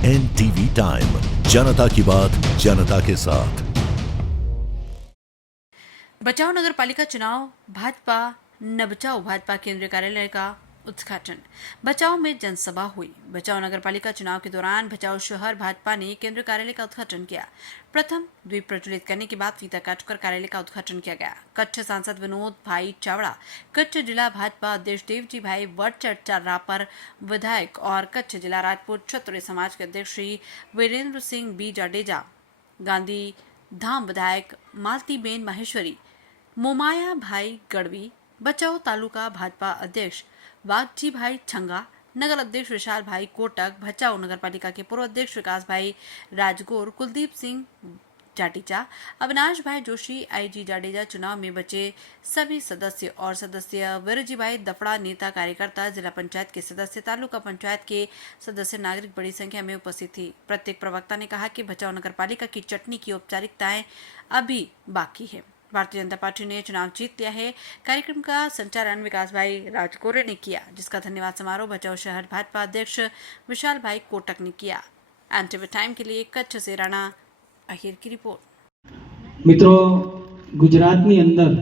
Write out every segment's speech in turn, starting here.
NTV time, जनता की बात जनता के साथ। बचाव नगर पालिका चुनाव भाजपा न बचाओ भाजपा केंद्रीय कार्यालय का उद्घाटन। बचाव में जनसभा हुई। बचाव नगर पालिका चुनाव के दौरान बचाव शहर भाजपा ने केंद्रीय कार्यालय का उद्घाटन किया। प्रथम द्वीप प्रज्वलित करने के बाद फीता काटकर कार्यालय का उद्घाटन किया गया। कच्छ सांसद विनोद भाई चावड़ा, कच्छ जिला भाजपा अध्यक्ष देवजी भाई वटचर्चा रापर विधायक और कच्छ जिला राजपूत क्षत्रिय समाज के अध्यक्ष श्री वीरेंद्र सिंह बी जाडेजा, गांधी धाम विधायक मालतीबेन माहेश्वरी, मोमाया भाई गढ़वी, बचाव तालुका भाजपा अध्यक्ष वागजी भाई छंगा, नगर अध्यक्ष विशाल भाई कोटक, भचाऊ नगर पालिका के पूर्व अध्यक्ष विकास भाई राजगोर, कुलदीप सिंह जाटीचा, अविनाश भाई जोशी, आईजी जाडेजा चुनाव में बचे सभी सदस्य और सदस्य वीरजी भाई दफड़ा, नेता कार्यकर्ता, जिला पंचायत के सदस्य, तालुका पंचायत के सदस्य, नागरिक बड़ी संख्या में उपस्थित थी। प्रत्येक प्रवक्ता ने कहा कि बचाव नगर पालिका की चटनी की औपचारिकताएं अभी बाकी है। भारतीय जनता पार्टी ने चुनाव जीत लिया है। कार्यक्रम का संचालन विकास भाई राजगोरे ने किया, जिसका धन्यवाद समारोह बचाव शहर भाजपा अध्यक्ष विशाल भाई कोटक ने किया। एनटीवी टाइम के लिए कच्छ से राणा अहिर की रिपोर्ट। मित्रों, गुजरातनी अंदर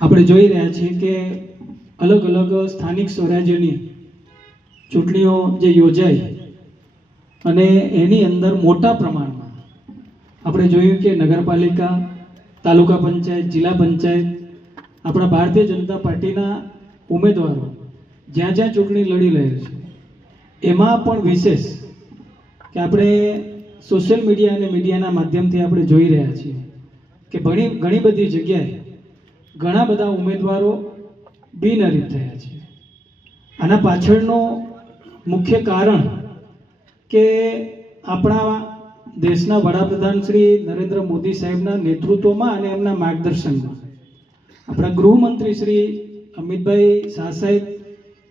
આપણે જોઈ રહ્યા છીએ કે અલગ અલગ સ્થાનિક સ્વરાજ્યની ચૂંટણીઓ જે યોજાઈ અને એની અંદર મોટા પ્રમાણમાં આપણે જોયું કે નગરપાલિકા, તાલુકા પંચાયત, જિલ્લા પંચાયત, આપણા ભારતીય જનતા પાર્ટીના ઉમેદવારો જ્યાં જ્યાં ચૂંટણી લડી રહ્યા છે એમાં પણ વિશેષ કે આપણે સોશિયલ મીડિયા અને મીડિયાના માધ્યમથી આપણે જોઈ રહ્યા છીએ કે ઘણી બધી જગ્યાએ ઘણા બધા ઉમેદવારો બિનહરીફ થયા છે। આના પાછળનો મુખ્ય કારણ કે આપણા દેશના વડાપ્રધાન શ્રી નરેન્દ્ર મોદી સાહેબના નેતૃત્વમાં અને એમના માર્ગદર્શનમાં આપણા ગૃહમંત્રી શ્રી અમિતભાઈ શાહ સાહેબ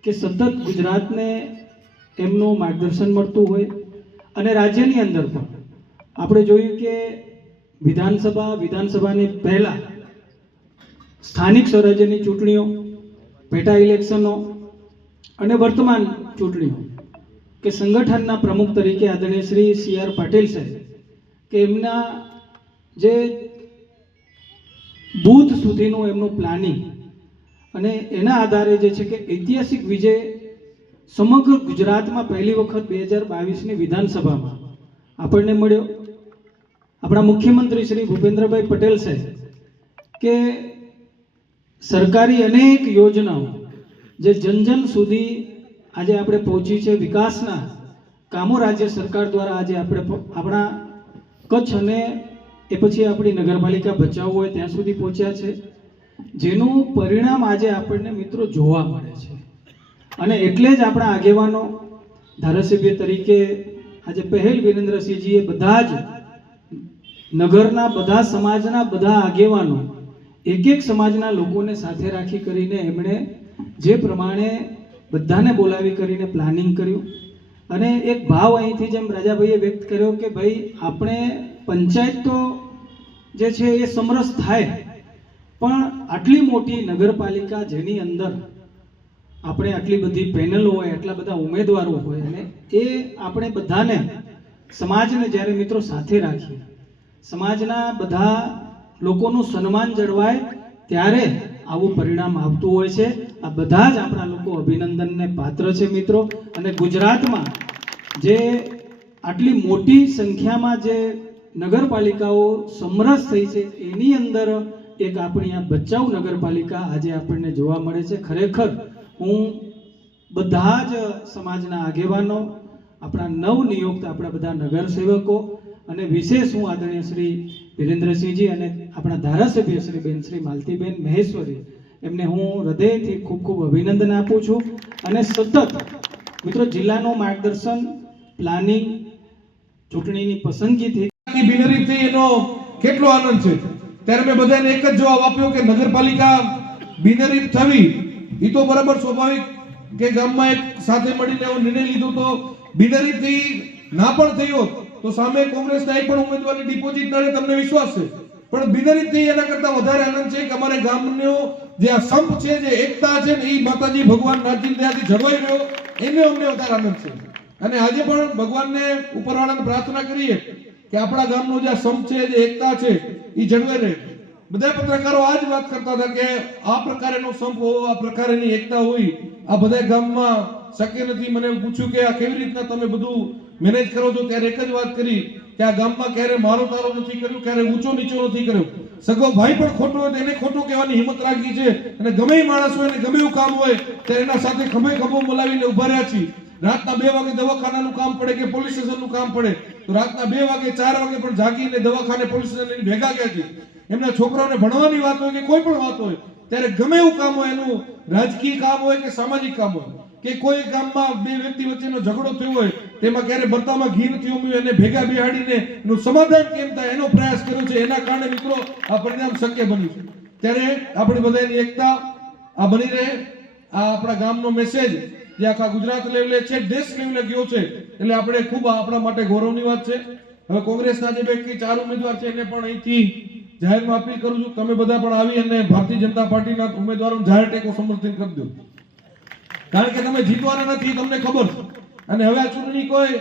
કે સતત ગુજરાતને એમનું માર્ગદર્શન મળતું હોય અને રાજ્યની અંદર પણ આપણે જોયું કે વિધાનસભાની પહેલા સ્થાનિક સ્વરાજ્યની ચૂંટણીઓ, પેટા ઇલેક્શનો અને વર્તમાન ચૂંટણીઓ કે સંગઠનના પ્રમુખ તરીકે આદરણીય શ્રી CR પાટીલ સાહેબ કે એમના જે બૂથ સુધીનું એમનું પ્લાનિંગ અને એના આધારે જે છે કે ઐતિહાસિક વિજય સમગ્ર ગુજરાતમાં પહેલી વખત 2022ની વિધાનસભામાં આપણને મળ્યો। આપણા મુખ્યમંત્રી શ્રી ભૂપેન્દ્રભાઈ પટેલ સાહેબ કે સરકારી અનેક યોજનાઓ જે જન સુધી આજે આપણે પહોંચી છે, વિકાસના કામો રાજ્ય સરકાર દ્વારા આજે આપણે આપણા કચ્છ અને એ પછી આપણી નગરપાલિકા બચાવ હોય ત્યાં સુધી પહોંચ્યા છે, જેનું પરિણામ આજે આપણને મિત્રો જોવા મળે છે। અને એટલે જ આપણા આગેવાનો ધારાસભ્ય તરીકે આજે પહેલ વીરેન્દ્રસિંહજીએ બધા જ નગરના બધા સમાજના બધા આગેવાનો એક એક સમાજના લોકોને સાથે રાખી કરીને એમણે જે પ્રમાણે બધાને બોલાવી કરીને પ્લાનિંગ કર્યું અને એક ભાવ અહીંથી જેમ રાજાભાઈએ વ્યક્ત કર્યો કે ભાઈ આપણે પંચાયત તો જે છે એ સમરસ થાય, પણ આટલી મોટી નગરપાલિકા જેની અંદર આપણે આટલી બધી પેનલો હોય, આટલા બધા ઉમેદવારો હોય અને એ આપણે બધાને સમાજને જ્યારે મિત્રો સાથે રાખીએ, સમાજના બધા લોકોનું સન્માન જળવાય ત્યારે આવું પરિણામ આવતું હોય છે। આ બધા જ આપણા લોકો અભિનંદનને પાત્ર છે મિત્રો। અને ગુજરાતમાં જે આટલી મોટી સંખ્યામાં જે નગરપાલિકાઓ સમરસ થઈ છે એની અંદર એક આપણી આ બચાવ નગરપાલિકા આજે આપણને જોવા મળે છે। ખરેખર હું બધા જ સમાજના આગેવાનો, આપણા નવનિયુક્ત આપણા બધા નગરસેવકો અને વિશેષ હું આદરણીય શ્રી વીરેન્દ્રસિંહજી અને આપણા ધારાસભ્ય શ્રી બેન શ્રી માલતીબેન મહેશ્વરી એમને હું હૃદયથી ખૂબ ખૂબ અભિનંદન આપું છું। અને સતત મિત્રો જિલ્લાનું માર્ગદર્શન, પ્લાનિંગ, ચૂંટણીની પસંદગીથી બિનહરીફ થઈ એનો કેટલો આનંદ છે। ત્યારે મેં બધાને એક જ જવાબ આપ્યો કે નગરપાલિકા બિનહરીફ થવી એ તો બરાબર સ્વાભાવિક કે ગામમાં એક સાથે મળીને એવો નિર્ણય લીધો તો બિનહરીફ થઈ ના પણ થઈ હોત તો સામે કોંગ્રેસના એક પણ ઉમેદવારની ડિપોઝિટ ન રહે, તમને વિશ્વાસ છે। પણ બિનહરીફ થઈ એના કરતા વધારે આનંદ છે કે અમારે ગામનો જે આ સંપ છે, જે એકતા છે ને એ માતાજી ભગવાન નાથજી દયાથી જળવાઈ રહ્યો, એને અમને વધારે આનંદ છે। અને આજે પણ ભગવાનને ઉપરવાળાને પ્રાર્થના કરીએ કે આપણા ગામનો જે સંપ છે, જે એકતા છે, એ જળવાઈ રહે. બધા પત્રકારો આ જ વાત કરતા હતા કે આ પ્રકારેનો સંપ હોવો, આ પ્રકારની એકતા હોય, આ બધા ગામમાં શક્ય નથી. મને પૂછ્યું કે આ કેવી રીતના તમે બધું મેનેજ કરો છો, ત્યારે એક જ વાત કરી કે આ ગામમાં ક્યારે મારો તારો નથી કર્યું, ક્યારે ઊંચો નીચો નથી કર્યો. સગો ભાઈ પણ ખોટો હોય તો એને ખોટો કહેવાની હિંમત રાખી છે, અને ગમે એ માણસ હોય ને ગમે એવું કામ હોય ત્યારે એના સાથે ખભે ખભો મલાવીને ઉભા રહ્યા છીએ. રાતના 2 વાગે દવાખાનાનું કામ પડે કે પોલીસ સ્ટેશનનું કામ પડે તો રાતના 2 વાગે 4 વાગે પણ જાગીને દવાખાને પોલીસ સ્ટેશન ભેગા ગયા છે. એમના છોકરાઓને ભણવાની વાત હોય કે કોઈ પણ વાત હોય ત્યારે ગમે એવું કામ હોય, એનું રાજકીય કામ હોય કે સામાજિક કામ હોય, કે કોઈ ગામમાં 2 વ્યક્તિ વચ્ચેનો ઝઘડો થયો હોય તેમાં ક્યારે બરતામાં ઘી નથી ઉમેર્યું, એને ભેગા બેહાડીને એનું સમાધાન કેમ થાય એનો પ્રયાસ કર્યો છે. એના કારણે મિત્રો આ પરિણામ શક્ય બન્યું છે. ત્યારે આપણી બધાની એકતા આ બની રહે. આ આપણા ગામનો મેસેજ જે આખા ગુજરાત લેવલે છે, દેશ લેવલે ગયો છે, એટલે આપણે ખૂબ આપણા માટે ગૌરવની વાત છે. હવે કોંગ્રેસના જે વ્યક્તિ 4 ઉમેદવાર છે એને પણ અહીંથી જાહેરમાં અપીલ કરું છું, તમે બધા પણ આવી અને ભારતીય જનતા પાર્ટીના ઉમેદવારોને જાહેર ટેકો સમર્થન કરી દો. કારણ કે તમે જીતવાના નથી, તમને ખબર છે. અને હવે આ ચૂંટણી કોઈ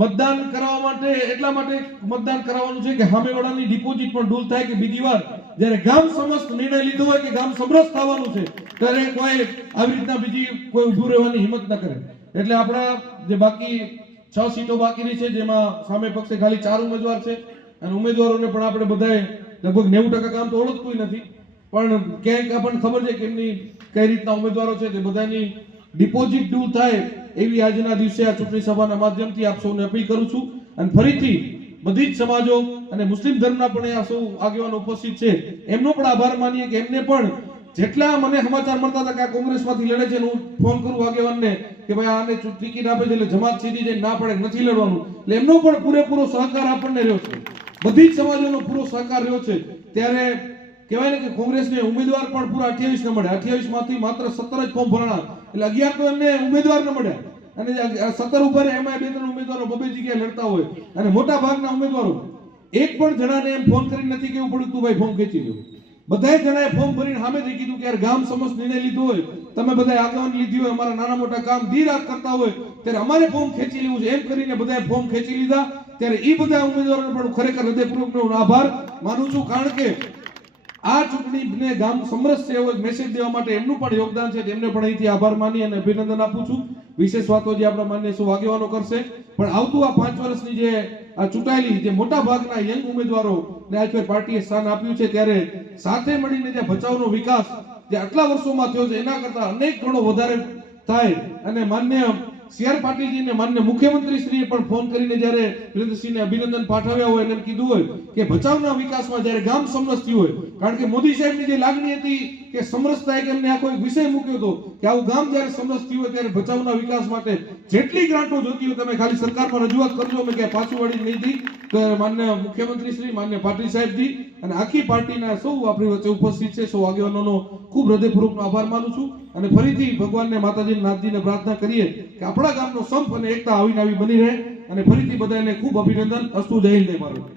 મતદાન કરાવવા માટે એટલા માટે મતદાન કરાવવાનું છે કે સામેવાળાની ડિપોઝિટ પણ ડૂલ થાય, કે બીજી વાર જ્યારે ગામ સમસ્ત નિર્ણય લીધો હોય કે ગામ સમરસ થવાનું છે ત્યારે કોઈ આવી રીતના બીજી કોઈ ઊભું રહેવાની હિંમત ન કરે. એટલે આપણા જે બાકી 6 સીટો બાકીની છે, જેમાં સામે પક્ષે ખાલી 4 ઉમેદવાર છે, અને ઉમેદવારોને પણ આપણે બધાએ લગભગ 90% કામ તો ઓળખતું નથી, પણ ક્યાંક આપણને ખબર છે કે એમની કઈ રીતના ઉમેદવારો છે, તે બધાની ડિપોઝિટ ડૂલ થાય એવી આજના દિવસે આ ચૂંટણી સભાના માધ્યમથી આપ સૌને અપીલ કરું છું. અને ફરીથી બધી જ સમાજો અને મુસ્લિમ ધર્મના પણ આ સૌ આગેવાનો ઉપસ્થિત છે એમનો પણ આભાર માનીએ કે એમને પણ જેટલા મને સમાચાર મળતા હતા કે આ કોંગ્રેસમાંથી લડે છે, હું ફોન કરું આગેવાનને કે ભાઈ આને ટિકિટ આપે છે એટલે જમાત સીધી જઈને ના પડે, નથી લડવાનું, એટલે એમનો પણ પૂરેપૂરો સહકાર આપણને રહ્યો છે. બધી જ સમાજોનો પૂરો સહકાર રહ્યો છે. ત્યારે કહેવાય ને કે કોંગ્રેસને ઉમેદવાર પણ પૂરા 28 ન મળે, 28 માંથી માત્ર 17 જ ફોર્મ ભરાણા, એટલે 11 તો એમને ઉમેદવાર ન મળ્યા, અને 17 ઉપર એમાં 2-3 ઉમેદવારો બબે જગ્યાએ લડતા હોય, અને મોટા ભાગના ઉમેદવારો એક પણ જણાને એમ ફોન કરીને નથી કેવું પડ્યું તું ભાઈ ફોર્મ ખેંચી લો. બધાય જણાએ ફોર્મ ભરીને સામેથી કીધું કે યાર ગામ સમસ્ત નિર્ણય લીધો હોય, તમે બધાએ આગેવાની લીધી હોય, અમારા નાના મોટા કામ દી રાત કરતા હોય ત્યારે અમારે ફોર્મ ખેંચી લેવું છે, એમ કરીને બધાએ ફોર્મ ખેંચી લીધા. ત્યારે એ બધા ઉમેદવારોને પણ ખરેખર હૃદયપૂર્વકનો આભાર માનું છું. કારણ કે આ ચૂંટણીને ગામ સમરસ છે એવો મેસેજ દેવા માટે એમનું પણ યોગદાન છે, તેમને પણ અહીંથી આભાર માની અને અભિનંદન આપું છું. વિશેષ વાતો જે આપણા માન્ય સૌ આગેવાનો કરશે, પણ આવતું આ 5 વર્ષની જે આ ચૂંટાયેલી જે મોટા ભાગના યંગ ઉમેદવારો ને આજે પાર્ટીએ સ્થાન આપ્યું છે, ત્યારે સાથે મળીને જે ભચાઉનો વિકાસ જે આટલા વર્ષોમાં થયો છે એના કરતા અનેક ગણો વધારે થાય. અને માન્ય CR પાટીલજીને માન્ય મુખ્યમંત્રી શ્રીએ પણ ફોન કરીને જ્યારે વિરેન્દ્રસિંહને અભિનંદન પાઠવ્યા હોય અને એમ કીધું હોય કે ભચાઉના વિકાસમાં જ્યારે ગામ સમરસ થયું હોય, કારણ કે મોદી સાહેબની જે લાગણી હતી કે સમરસ થાય, કે એમને આખો એક વિષય મૂક્યો હતો કે આવું ગામ જ્યારે સમરસ થયું હોય ત્યારે ભચાઉના વિકાસ માટે જેટલી ગ્રાન્ટો જોતી હોય તમે ખાલી સરકારમાં રજૂઆત કરજો, અમે ક્યાંય પાછું વાળી નહીં થઈ. તો માન્ય મુખ્યમંત્રી શ્રી, માન્ય પાટીલ સાહેબજી અને આખી પાર્ટીના સૌ આપણી વચ્ચે ઉપસ્થિત છે સૌ આગેવાનોનો ખૂબ હૃદયપૂર્વકનો આભાર માનું છું. અને ફરીથી ભગવાનને, માતાજી, નાથજીને પ્રાર્થના કરીએ કે આપણા ગામનો સંપ અને એકતા આવીને આવી બની રહે. અને ફરીથી બધાને ખૂબ અભિનંદન. અસ્તુ, જય હિન્દ, જય ભારત.